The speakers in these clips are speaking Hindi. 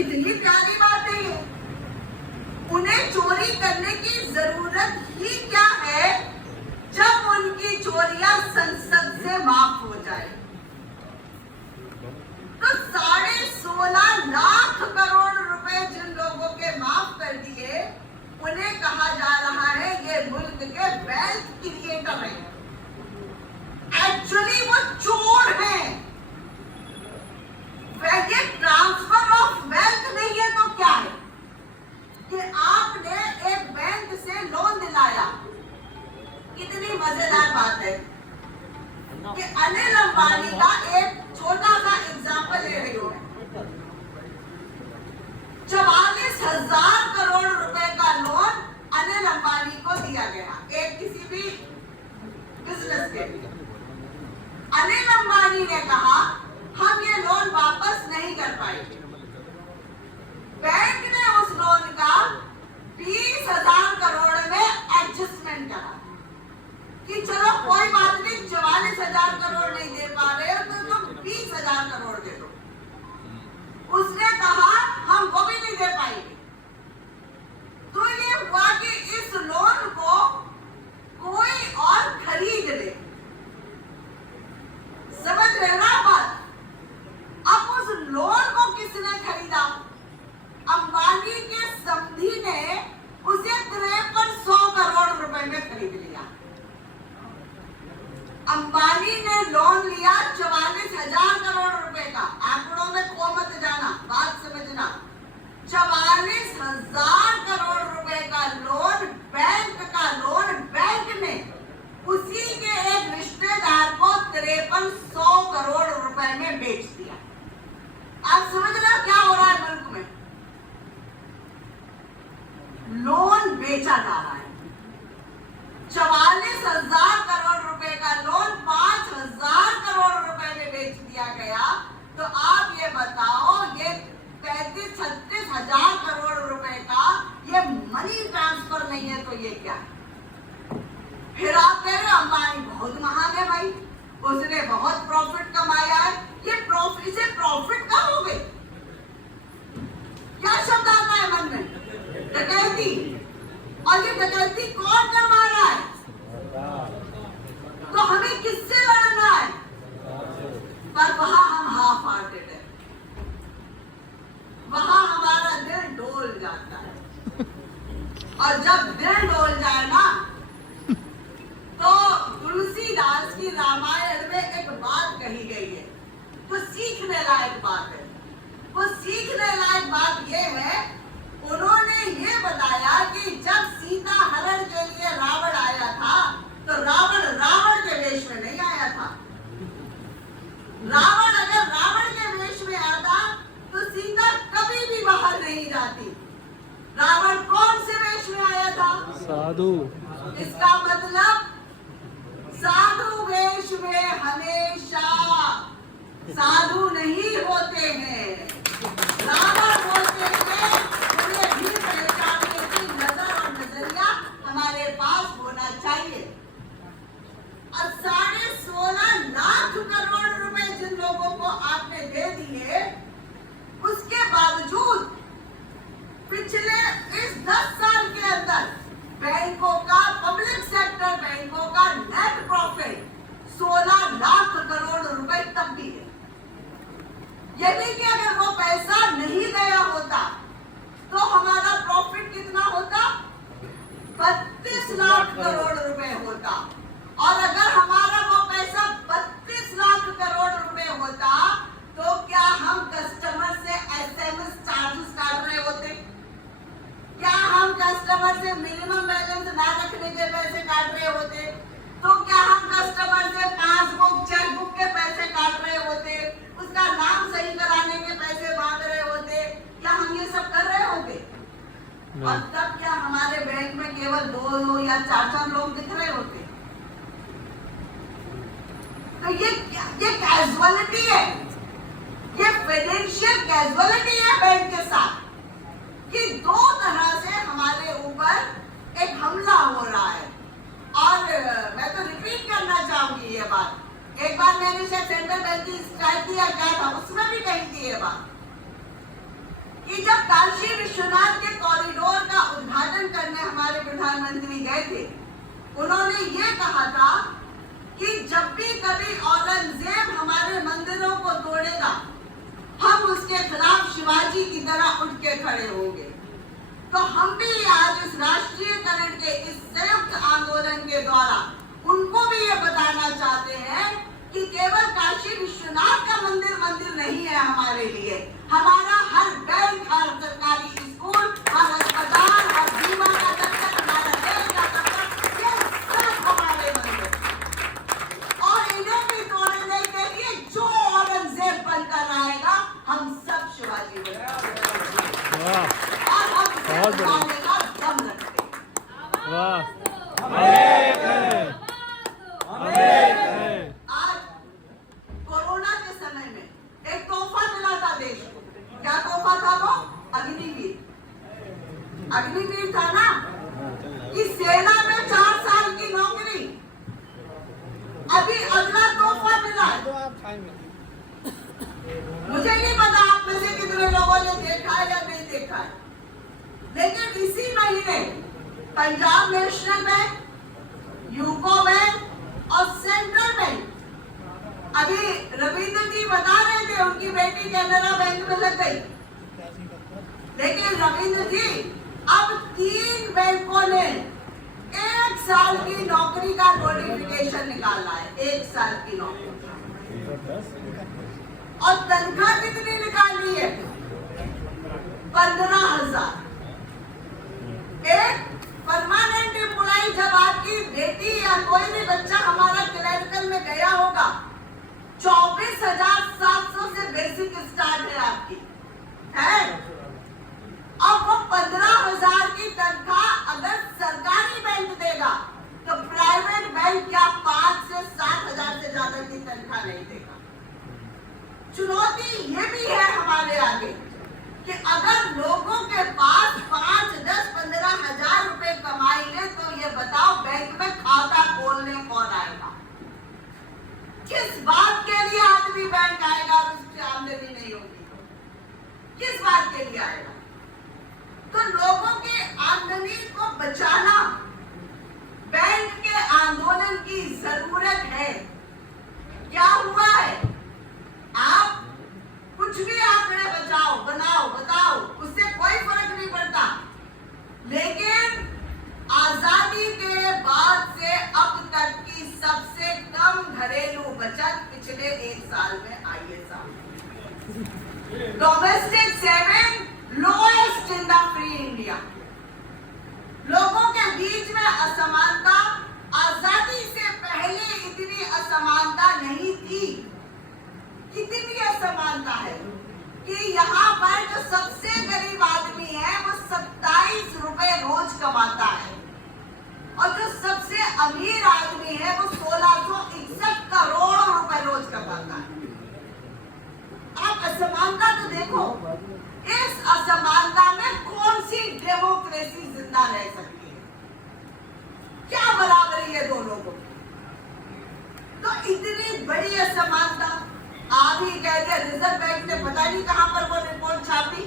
कितनी प्यारी बात है ये। उन्हें चोरी करने की जरूरत ही क्या है जब उनकी चोरियां संसद से माफ हो जाए। तो 16.5 लाख करोड़ रुपए जिन लोगों के माफ कर दिए, उन्हें कहा जा रहा है ये मुल्क के वेल्थ क्रिएटर हैं। एक्चुअली वो चोर हैं। ये ट्रांसफर ऑफ वेल्थ नहीं है तो क्या है? कि आपने एक बैंक से लोन दिलाया। कितनी मजेदार बात है कि अनिल अंबानी का एक छोटा सा एग्जाम्पल ले रही हूं। 44,000 करोड़ रुपए का लोन अनिल अंबानी को दिया गया, एक किसी भी बिजनेस के लिए। अनिल अंबानी ने कहा हम ये लोन वापस नहीं कर पाएंगे। बैंक ने उस लोन का 20,000 करोड़ में एडजस्टमेंट करा कि चलो कोई बात नहीं, 44,000 करोड़ नहीं दे पा रहे हो तो तुम 20,000 करोड़ दे दो। उसने कहा हम वो भी नहीं दे पाएंगे। तो ये हुआ कि इस लोन को कोई और खरीद ले। समझ रहे ना बात? अब उस लोन को किसने खरीदा? अंबानी के समधी ने उसे 5300 करोड़ रुपए में खरीद लिया। अंबानी ने लोन लिया 44,000 करोड़ रुपए का। आंकड़ों में खो मत जाना, बात समझना। 44,000 करोड़ रुपए का लोन, बैंक का लोन, बैंक ने उसी के एक रिश्तेदार को 5300 करोड़ रुपए में बेच दिया। आप समझ रहे हो क्या हो रहा है मुल्क में? लोन बेचा जा रहा है। 44,000 करोड़ रुपए का लोन 5,000 करोड़ रुपए में बेच दिया गया। तो आप ये बताओ, ये 35-36 हजार करोड़ रुपए का ये मनी ट्रांसफर नहीं है तो ये क्या है? फिर आप कह रहे हो अंबानी बहुत महान है भाई, उसने बहुत प्रॉफिट कमाया है। ये प्रॉफिट, इसे प्रॉफिट कहाँ हो गई? क्या शब्द आता है मन में? डकैती। और ये डकैती कौन करवा रहा है? तो हमें किससे लड़ना है? पर वहां हम हाफ हार्टेड है, वहां हमारा दिल डोल जाता है। और जब दिल डोल जाए ना, तो तुलसीदास की रामायण में एक बात कही गई है तो सीखने लायक बात है। वो सीखने लायक बात ये है, उन्होंने ये बताया कि जब सीता हरण के लिए रावण आया था तो रावण रावण के वेश में नहीं आया था। रावण अगर रावण के वेश में आता तो सीता कभी भी बाहर नहीं जाती। रावण कौन से वेश में आया था? साधु। इसका मतलब साधु वेश में हमेशा साधु नहीं होते हैं, रावण होते हैं। उन्हें भी पहचानने की नजर और नजरिया हमारे पास होना चाहिए। और 16.5 लाख करोड़ रुपए जिन लोगों को आपने दे दिए, उसके बावजूद पिछले इस 10 साल के अंदर बैंकों का, पब्लिक सेक्टर बैंकों का नेट प्रॉफिट 16 लाख करोड़ रुपए तब भी है। यदि कि अगर वो पैसा नहीं गया होता तो हमारा प्रॉफिट कितना होता? 32 लाख करोड़ रुपए होता। और अगर हमारा वो पैसा 32 लाख करोड़ रुपए होता तो क्या हम कस्टमर से SMS चार्जेस काट रहे होते? क्या हम कस्टमर से मिनिमम बैलेंस ना रखने के पैसे काट रहे होते? तो क्या हम कस्टमर से पासबुक, चेकबुक के पैसे काट रहे होते? उसका नाम सही कराने के पैसे मांग रहे होते? क्या हम ये सब कर रहे होते? और तब क्या हमारे बैंक में केवल 2 या 4 लोग दिख रहे होते? तो ये कैजुअलिटी है, ये फाइनेंशियल कैजुअलिटी है बैंक के साथ कि 2 तरह से हमारे ऊपर एक हमला हो रहा है। और मैं तो रिपीट करना चाहूंगी ये बात। एक बार मैंने शायद सेंट्रल बैंक की स्ट्राइक किया क्या था, उसमें भी कही थी ये बात कि काशी विश्वनाथ के कॉरिडोर का उद्घाटन करने हमारे प्रधानमंत्री गए थे, उन्होंने ये कहा था कि जब भी कभी औरंगजेब हमारे मंदिरों को तोड़ेगा, हम उसके खिलाफ शिवाजी की तरह उठ के खड़े होंगे। तो हम भी आज इस राष्ट्रीयकरण के इस संयुक्त आंदोलन के द्वारा उनको भी ये बताना चाहते हैं कि केवल काशी विश्वनाथ का मंदिर मंदिर नहीं है हमारे लिए, हमारा हर बैंक, हर सरकारी स्कूल, हर अस्पताल, हर बीमा का दफ्तर, हमारा रेल का दफ्तर, ये सब हमारे मंदिर। और इन्हें भी तोड़ने के लिए जो औरंगजेब बनकर आएगा, हम सब शिवाजी बनेंगे और हम सब मानने का दम रखते हैं। आज कोरोना के समय में एक तोहफा मिला था देश को। क्या तोहफा था वो? अग्निवीर। अग्निवीर था ना, कि सेना में 4 साल की नौकरी। अभी अगला तोहफा मिला है। मुझे नहीं पता आप में से कितने लोगों ने देखा है या नहीं देखा है, लेकिन इसी महीने Punjab national bank, UCO bank और सेंट्रल बैंक, अभी रविंद्र जी बता रहे थे उनकी बेटी कैनरा बैंक में लग गई, लेकिन रविंद्र जी अब 3 बैंकों ने 1 साल की नौकरी का नोटिफिकेशन निकाला है। 1 साल की नौकरी और तनख्वाह कितनी निकाली है? 15,000। एक परमानेंट एम्प्लॉय, जब आपकी बेटी या कोई भी बच्चा हमारा क्लरिकल में गया होगा, 24,700 से बेसिक स्टार्ट है आपकी, है। अब वो 15,000 की तनख्वाह अगर सरकारी बैंक देगा, तो प्राइवेट बैंक क्या 5 से 7,000 से ज्यादा की तनख्वाह नहीं देगा। चुनौती ये भी है हमारे आगे कि अगर लोगों के पास 5, 10, 15,000 रुपए कमाएंगे, तो ये बताओ बैंक में खाता खोलने कौन आएगा? किस बात के लिए आदमी बैंक आएगा और उसकी आमदनी नहीं होगी? किस बात के लिए आएगा? तो लोगों के आमदनी को बचाना बैंक के आंदोलन की जरूरत है। क्या हुआ है? आप कुछ भी आंकड़े बचाओ, बनाओ, बताओ, उससे कोई फर्क नहीं पड़ता, लेकिन आजादी के बाद से अब तक की सबसे कम घरेलू बचत पिछले 1 साल में आई है साहब। Domestic saving lowest in the free India. लोगों के बीच में असमानता, आजादी से पहले इतनी असमानता नहीं थी। कितनी असमानता है कि यहाँ पर जो सबसे गरीब आदमी है वो 27 रुपए रोज कमाता है, और जो सबसे अमीर आदमी है वो 1661 करोड़ रुपए रोज कमाता है। आप असमानता तो देखो, इस असमानता में कौन सी डेमोक्रेसी जिंदा रह सकती है? क्या बराबरी है दोनों को? तो इतनी बड़ी असमानता। आप ही कहते हैं रिजर्व बैंक ने पता नहीं कहां पर वो रिपोर्ट छापी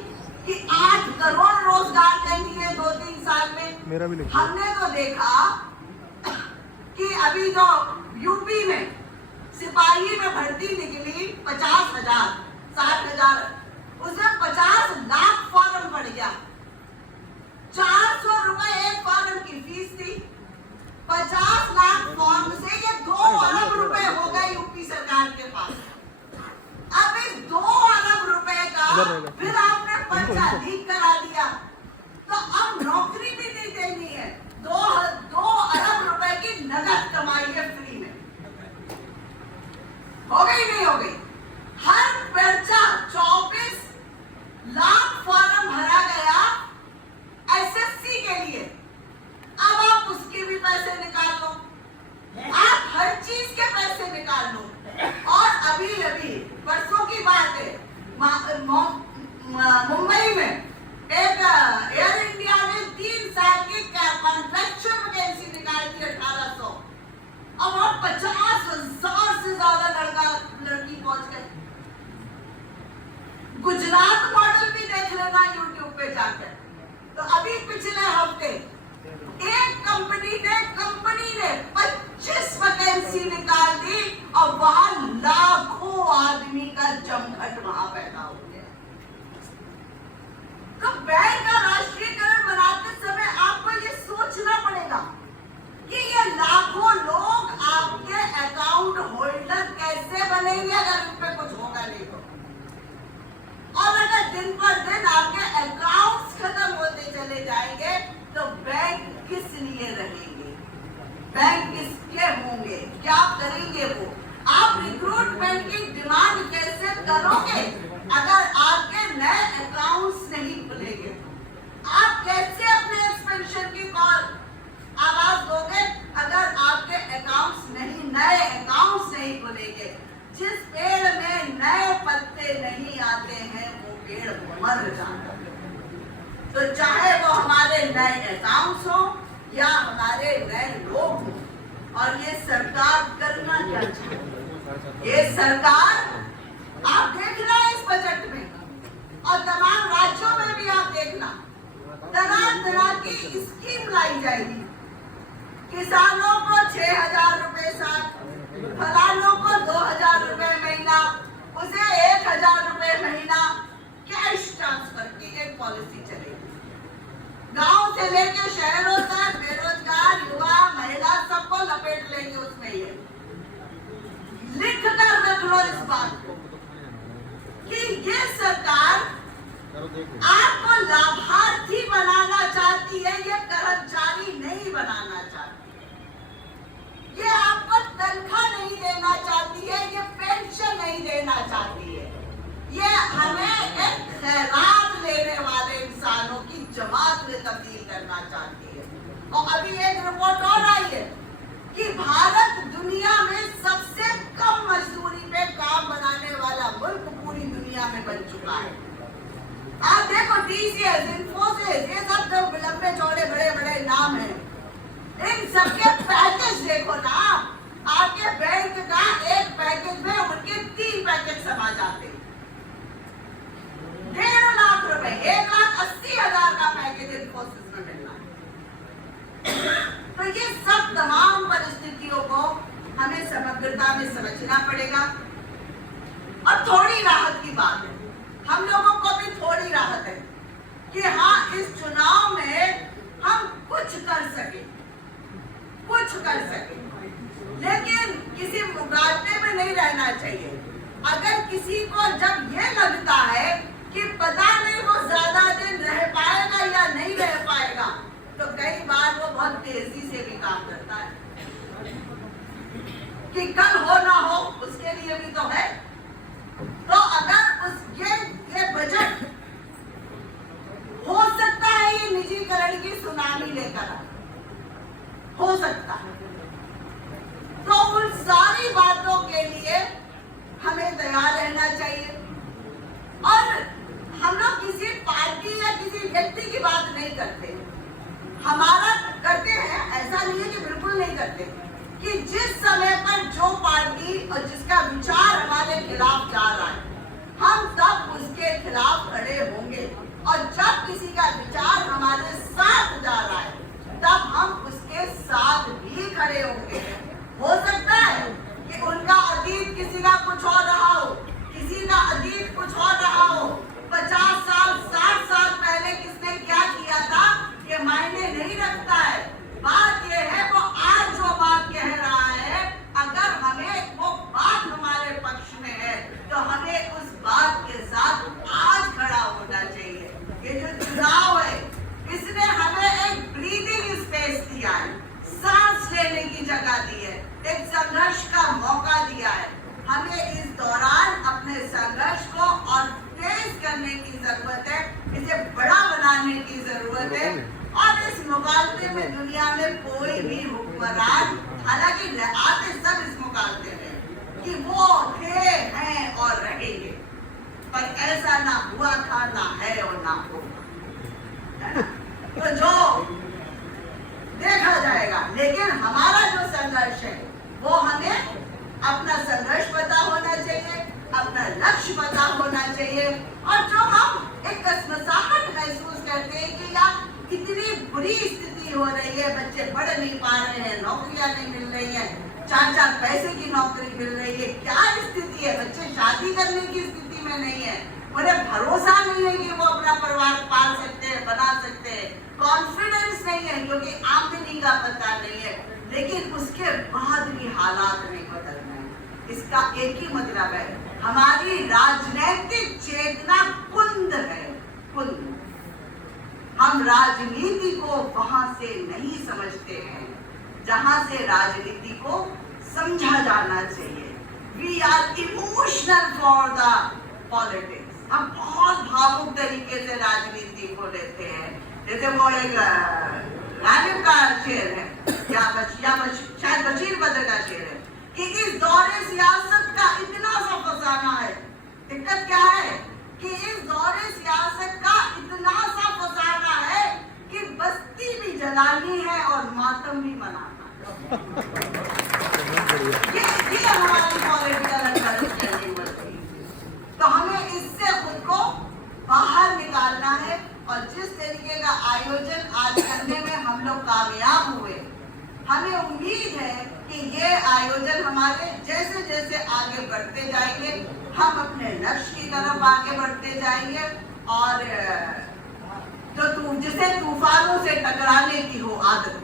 कि 8 करोड़ रोजगार देंगे 2-3 साल में। मेरा भी हमने तो देखा कि अभी जो यूपी में सिपाही में भर्ती निकली 50,000, 60,000, उसमें 50 लाख फॉर्म पड़ गया। 400 रुपए एक फॉर्म की फीस थी। 50 लाख फॉर्म से ये 2 अरब रुपए हो गए यूपी सरकार के पास। अब इस 2 अरब रुपए का फिर आपने पर्चा लीक करा दिया, तो अब नौकरी भी नहीं देनी है। 2 अरब रुपए की नगद कमाई है फ्री में। हो गई नहीं हो गई? हर पर्चा 24 लाख फॉर्म भरा गया एसएससी के लिए। अब आप उसके भी पैसे निकाल लो, आप हर चीज के पैसे निकाल लो। और अभी परसों की बात है, मुंबई में एक एयर इंडिया ने 3 साल की कॉन्ट्रैक्चुअल वैकेंसी निकाली थी 1800, और वो 50,000 से ज्यादा लड़की पहुंच गए। गुजरात मॉडल भी देख लेना यूट्यूब पे। क्या कहती है। तो अभी पिछले हफ्ते एक कंपनी ने 25 वैकेंसी निकाल दी और वहां लाखों आदमी का जमघट वहां पैदा हो गया। तो बैंक का राष्ट्रीयकरण बनाते समय आपको ये सोचना पड़ेगा कि ये लाखों लोग आपके अकाउंट होल्डर कैसे बनेंगे अगर उन पे कुछ होगा नहीं तो। और अगर दिन पर दिन आपके अकाउंट्स खत्म होते चले जाएंगे तो बैंक किस लिए रहेंगे, बैंक किसके होंगे, क्या करेंगे वो। आप रिक्रूटमेंट की डिमांड कैसे करोगे अगर आपके नए अकाउंट्स नहीं खुलेंगे। आप कैसे अपने एक्सपेंशन की कॉल आवाज दोगे अगर आपके अकाउंट्स नहीं, नए अकाउंट्स नहीं खुलेंगे। जिस पेड़ में नए पत्ते नहीं आते हैं वो पेड़ मर जाता है। तो चाहे वो हमारे नए अकाउंट्स हो या हमारे नए लोग हो। और ये सरकार करना क्या चाहती है, ये सरकार आप देखना इस बजट में और तमाम राज्यों में भी आप देखना तरह तरह की स्कीम लाई जाएगी। किसानों को 6,000 रुपए साथ, फलानों को 2,000 रुपए महीना, उसे 1,000 रुपए महीना कैश ट्रांसफर की एक पॉलिसी चलेगी। गांव से लेकर शहरों तक बेरोजगार युवा महिला सबको लपेट लेंगे उसमें। ये लिख कर रख लो इस बात को कि ये सरकार आपको लाभार्थी बनाना चाहती है, ये कर्मचारी नहीं बनाना चाहती। ये आपको तनख्वाह नहीं देना चाहती है, ये पेंशन नहीं देना चाहती है। ये हमें एक खैरात लेने वाले इंसानों की जमात में तब्दील करना चाहती है। और अभी एक रिपोर्ट और आई है कि भारत दुनिया में सबसे कम मजदूरी पे काम बनाने वाला मुल्क पूरी दुनिया में बन चुका है। आप देखो TCS, इन्फोसिस, ये सब जो लंबे चौड़े बड़े बड़े नाम हैं, इन सबके पैकेज देखो ना। आपके बैंक का एक पैकेज में उनके 3 पैकेज समा जाते हैं। 1.5 लाख रुपए, 1,80,000 का पैकेज इन्फोसिस में मिलना है। तो ये सब तमाम परिस्थितियों को हमें समग्रता में समझना पड़ेगा। और थोड़ी राहत की बात है, हम लोगों को भी थोड़ी राहत है कि हाँ इस चुनाव में हम कुछ कर सके, लेकिन किसी मुकाबले में नहीं रहना चाहिए। अगर किसी को जब ये लगता है कि पता नहीं वो ज्यादा दिन रह पाएगा या नहीं रह पाएगा, तो कई बार वो बहुत तेजी से भी काम करता है कि कल हो ना हो उसके लिए भी तो है। तो अगर ये बजट हो सकता है ये निजीकरण की सुनामी लेकर हो सकता है, तो उन सारी बातों के लिए हमें तैयार रहना चाहिए। और हम लोग किसी पार्टी या किसी व्यक्ति की बात नहीं करते, हमारा करते हैं, ऐसा नहीं है कि बिल्कुल नहीं करते, कि जिस समय पर जो पार्टी और जिसका विचार हमारे खिलाफ जा रहा है हम तब उसके खिलाफ खड़े होंगे। और जब किसी का विचार हमारे साथ जा रहा है तब हम उसके साथ भी खड़े होंगे। हो सकता है कि उनका अतीत किसी का कुछ और रहा हो, किसी का अतीत कुछ और रहा हो। 50 साल 60 साल पहले किसने क्या किया था ये मायने नहीं रखता है। बात ये है वो आज जो बात कह रहा है, अगर हमें वो बात हमारे पक्ष में है तो हमें उस बात के साथ आज खड़ा होना चाहिए। ये जो चुनाव है इसने हमें एक ब्रीदिंग स्पेस दिया है, सांस लेने की जगह दी है, एक संघर्ष का मौका दिया है। हमें इस दौरान अपने संघर्ष को और तेज करने की जरूरत है, इसे बड़ा बनाने की जरूरत है। और इस मुकाबले में दुनिया में कोई भी हुक्मरान, हालांकि आते सब इस मुकाबले में कि वो थे, हैं और रहेंगे, पर ऐसा ना हुआ था, ना है और ना होगा। तो जो देखा जाएगा, लेकिन हमारा जो संघर्ष है वो हमें अपना संघर्ष पता होना चाहिए, अपना लक्ष्य पता होना चाहिए। और जो हम एक कसमसाहट महसूस कहते हैं कि यार कितनी बुरी स्थिति हो रही है, बच्चे पढ़ नहीं पा रहे हैं, नौकरियां नहीं मिल रही हैं, 4-4 पैसे की नौकरी मिल रही है, क्या स्थिति है, बच्चे शादी करने की स्थिति में नहीं है, उन्हें भरोसा नहीं है कि वो अपना परिवार पाल सकते हैं, बना सकते हैं, कॉन्फिडेंस नहीं है क्योंकि आमदनी का पता नहीं है, लेकिन उसके बाद भी हालात नहीं बदल रहे हैं। इसका एक ही मतलब है, हमारी राजनीतिक चेतना कुंद है, कुंद। हम राजनीति को वहां से नहीं समझते हैं जहां से राजनीति को समझा जाना चाहिए। We are emotional for the politics. हम बहुत भावुक तरीके से राजनीति को लेते हैं। जैसे वो एक गालिब का शेर है, शायद बशीर बद्र का शेर है कि इस दौरे सियासत का इतना सा फसाना है। दिक्कत क्या है कि इस दौरे सियासत का इतना सा फसाना है कि बस्ती भी जलानी है और मातम भी मनाना है। ये हमारी पॉलिटिकल अंडरस्टैंडिंग बनती है। तो हमें इससे खुद को बाहर निकालना है और जिस तरीके का आयोजन आज करने में हम लोग कामयाब हुए, हमें उम्मीद है कि ये आयोजन हमारे जैसे जैसे आगे बढ़ते जाएंगे, हम अपने लक्ष्य की तरफ आगे बढ़ते जाएंगे और जिसे तूफानों से टकराने की हो आदत,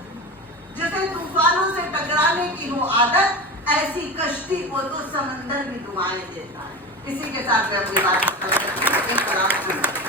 जिसे तूफानों से टकराने की हो आदत, ऐसी कश्ती को तो समंदर भी डुबाने देता है। इसी के साथ मैं अपनी बात करती हूँ।